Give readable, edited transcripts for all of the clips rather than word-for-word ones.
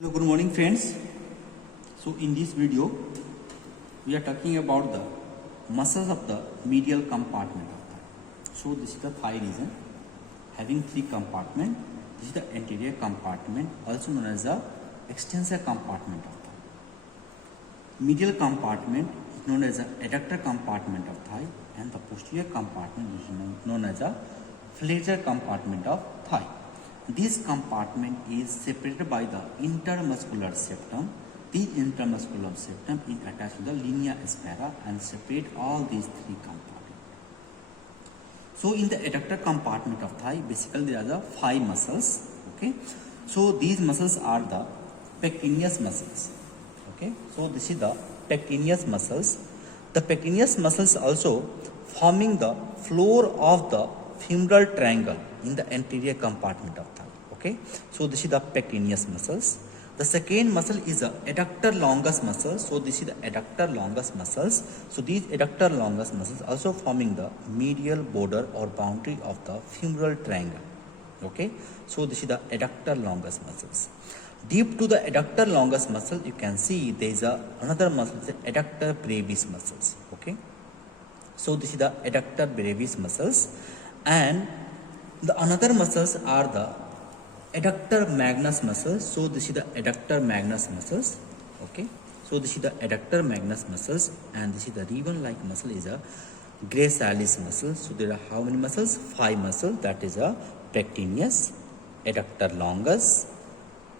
Hello, good morning friends. So in this video we are talking about the muscles of the medial compartment of thigh. So this is the thigh region having three compartments. This is the anterior compartment, also known as the extensor compartment of thigh. Medial compartment is known as the adductor compartment of thigh, and the posterior compartment is known as the flexor compartment of thigh. This compartment is separated by the intermuscular septum. The intermuscular septum is attached to the linea aspera and separate all these three compartments. So in the adductor compartment of thigh, basically there are the five muscles. Okay, so these muscles are the pectineus muscles. Okay, so this is the pectineus muscles. The pectineus muscles also forming the floor of the femoral triangle in the anterior compartment of thigh. Okay, so this is the pectineus muscles. The second muscle is the adductor longus muscle. So this is the adductor longus muscles. So these adductor longus muscles also forming the medial border or boundary of the femoral triangle. Okay, so this is the adductor longus muscles. Deep to the adductor longus muscle, you can see there is another muscle, the adductor brevis muscles. Okay, so this is the adductor brevis muscles, and the another muscles are the adductor magnus muscles. So this is the adductor magnus muscles. Okay, so this is the adductor magnus muscles, and this is the ribbon like muscle is a gracilis muscle. So there are how many muscles? Five muscles. That is a pectineus, adductor longus,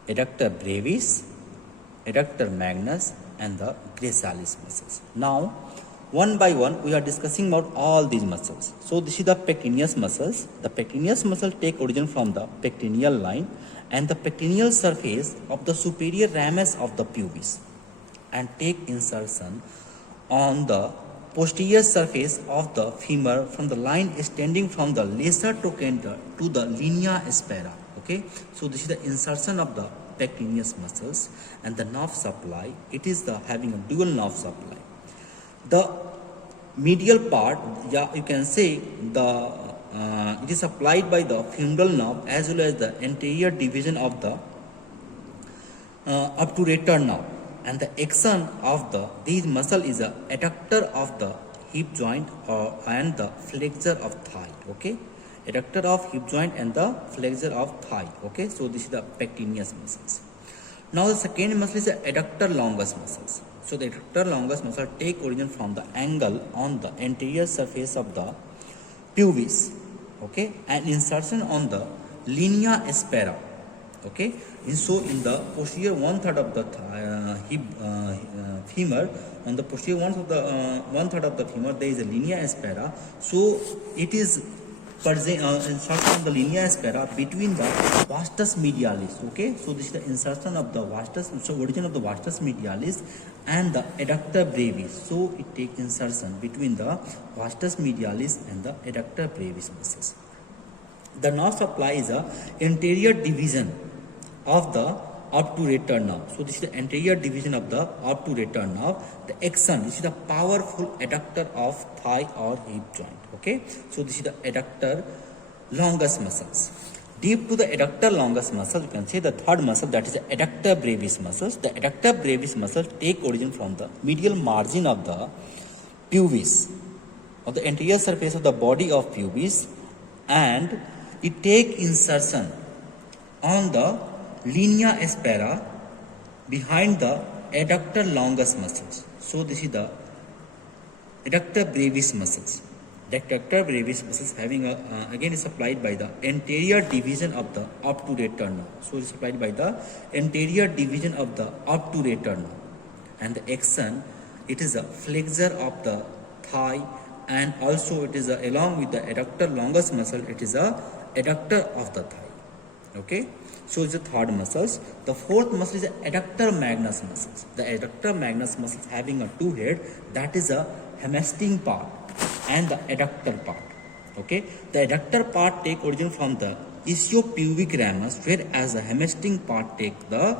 adductor brevis, adductor magnus, and the gracilis muscles. Now one by one we are discussing about all these muscles. So this is the pectineus muscles. The pectineus muscle take origin from the pectineal line and the pectineal surface of the superior ramus of the pubis, and take insertion on the posterior surface of the femur from the line extending from the lesser trochanter to the linea aspera. Okay, so this is the insertion of the pectineus muscles, and the nerve supply, it is the having a dual nerve supply. The medial part, yeah, you can say the it is supplied by the femoral nerve as well as the anterior division of the obturator nerve, and the action of the these muscle is a adductor of the hip joint and the flexor of thigh. Okay, adductor of hip joint and the flexor of thigh. Okay, so this is the pectineus muscles. Now the second muscle is the adductor longus muscles. So the adductor longus muscle take origin from the angle on the anterior surface of the pubis. Okay, and insertion on the linea aspera. Okay, and so in the posterior 1/3 of the hip femur, on the posterior 1/3 of the femur there is a linea aspera. So it is insertion of the linea aspera between the vastus medialis. Okay, so this is the insertion of the vastus, so origin of the vastus medialis and the adductor brevis. So it takes insertion between the vastus medialis and the adductor brevis muscles. The nerve supply is a anterior division of the obturator nerve. So this is the anterior division of the obturator nerve. The axon, this is the powerful adductor of thigh or hip joint. Okay, so this is the adductor longus muscles. Deep to the adductor longus muscle, you can say the third muscle, that is the adductor brevis muscles. The adductor brevis muscle take origin from the medial margin of the pubis, of the anterior surface of the body of pubis, and it take insertion on the linea aspera behind the adductor longus muscles. So this is the adductor brevis muscles. The adductor brevis muscles having a again is supplied by the anterior division of the obturator nerve. So it is supplied by the anterior division of the obturator nerve, and the axon, it is a flexor of the thigh, and also it is along with the adductor longus muscle, it is a adductor of the thigh. Okay, so it's the third muscles. The fourth muscle is the adductor magnus muscles. The adductor magnus muscles having a two head, that is a hamstring part and the adductor part. Okay, the adductor part take origin from the ischiopubic ramus, whereas the hamstring part take the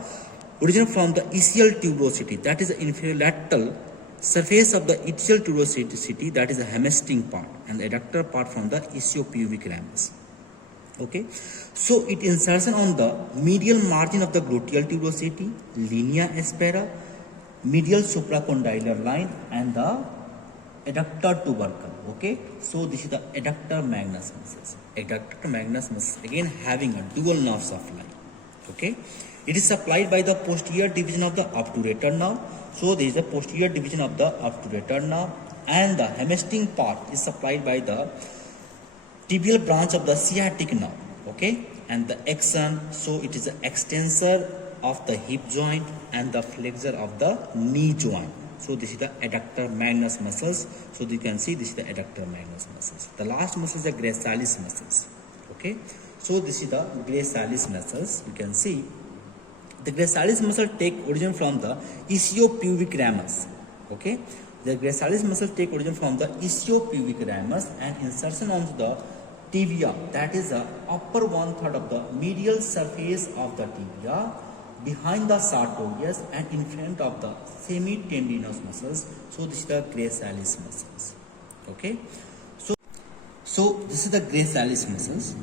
origin from the ischial tuberosity, that is the inferior lateral surface of the ischial tuberosity, that is the hamstring part, and the adductor part from the ischiopubic ramus. Okay, so it insertion on the medial margin of the gluteal tuberosity, linea aspera, medial supracondylar line, and the adductor tubercle. Okay, so this is the adductor magnus muscles. Adductor magnus muscles again having a dual nerve supply. Okay, it is supplied by the posterior division of the obturator nerve. So there is a posterior division of the obturator nerve, and the hemisphere part is supplied by the tibial branch of the sciatic nerve. Okay, and the axon, so it is the extensor of the hip joint and the flexor of the knee joint. So this is the adductor magnus muscles. So you can see this is the adductor magnus muscles. The last muscle is the gracilis muscles. Okay, so this is the gracilis muscles. You can see the gracilis muscle take origin from the ischiopubic ramus. Okay, the gracilis muscle take origin from the ischiopubic ramus and insertion onto the tibia, that is the upper 1/3 of the medial surface of the tibia, behind the sartorius and in front of the semitendinous muscles. So this is the gracilis muscles. Okay, so this is the gracilis muscles.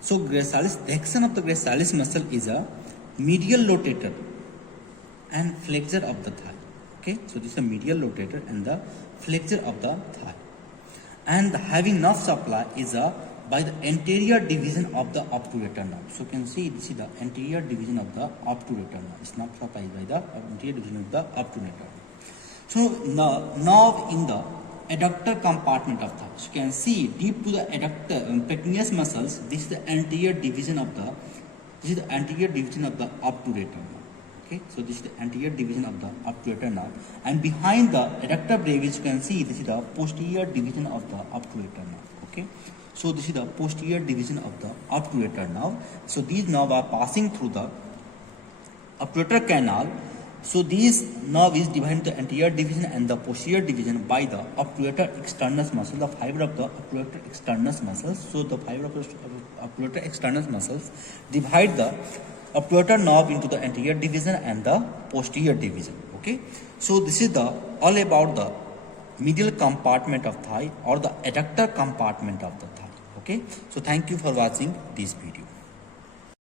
So gracilis, the action of the gracilis muscle is a medial rotator and flexor of the thigh. Okay, so this is a medial rotator and the flexor of the thigh, and having nerve supply is a by the anterior division of the obturator nerve. So you can see this is the anterior division of the obturator nerve. It's not supplied by the anterior division of the obturator. So nerve in the adductor compartment of thigh. So you can see deep to the adductor peculius muscles. This is the anterior division of the obturator nerve. Okay, so this is the anterior division of the obturator nerve, and behind the adductor brevis you can see this is the posterior division of the obturator nerve. Okay, so this is the posterior division of the obturator nerve. So these nerves are passing through the obturator canal. So these nerve is divided into the anterior division and the posterior division by the obturator externus muscle, the fiber of the obturator externus muscles. So the fiber of the obturator externus muscles divide the obturator nerve into the anterior division and the posterior division. Okay, so this is the all about the medial compartment of thigh or the adductor compartment of the thigh. Okay, so thank you for watching this video.